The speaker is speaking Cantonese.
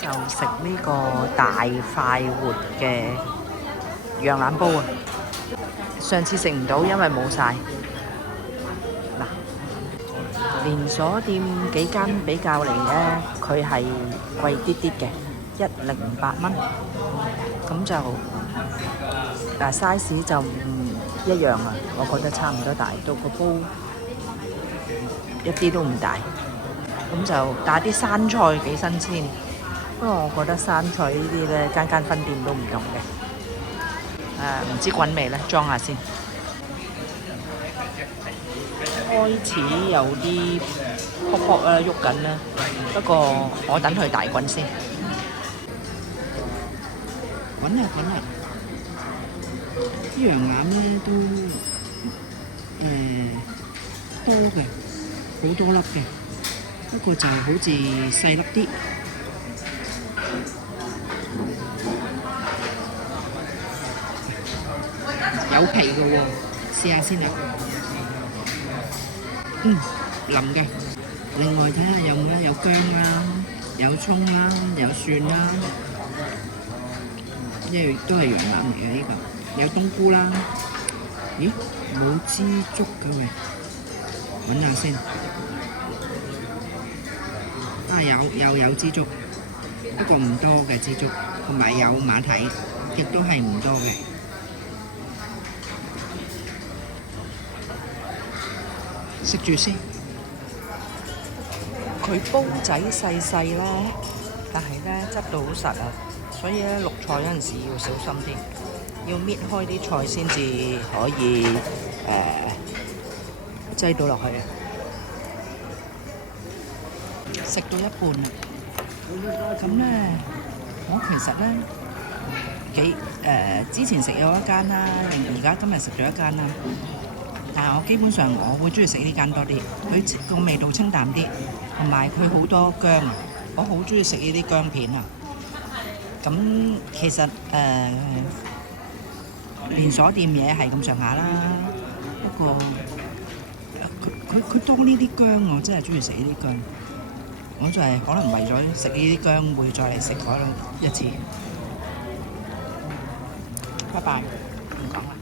就食呢個大快活嘅羊腩煲啊！上次食唔到，因為冇晒。嗱，連鎖店幾間比較嚟呢，佢係貴啲啲嘅，108蚊。咁就size 就唔一樣啊，我覺得差唔多大，到個煲一啲都唔大。咁就打啲生菜幾新鮮，不過我覺得生菜呢啲呢，間間分店都唔同嘅。唔知滾未呢？裝下先。開始有啲卜卜啦，喐緊啦。不過我等佢大滾先。滾啊滾啊！啲羊腩呢都多嘅，好多粒嘅。不過就好似細粒啲。有皮嘅喎，試下先啊。腍嘅。另外睇下有冇咧，有薑啦，有葱啦，有蒜啦，因為都係羊腩嚟嘅呢個。有冬菇啦。咦？冇枝竹嘅喂，揾下先。有枝竹，不過唔多嘅枝竹，同埋有馬蹄，亦都係唔多嘅。食住先。佢煲仔細細啦，但係咧執到好實啊，所以咧淥菜嗰陣時要小心啲，要搣開啲菜先至可以擠到落去啊。食到一半啦，咁咧我其實咧之前食有一間啦，而家今日食咗一間啦。但係我基本上我會中意食呢間多啲，佢個味道清淡啲，同埋佢好多薑，我好中意食呢啲薑片啊。咁其實連鎖店嘢係咁上下啦，不過佢多呢啲薑，我真係中意食呢啲薑。我就係可能為咗食呢啲薑，會再嚟食嗰一次。拜拜，唔講啦。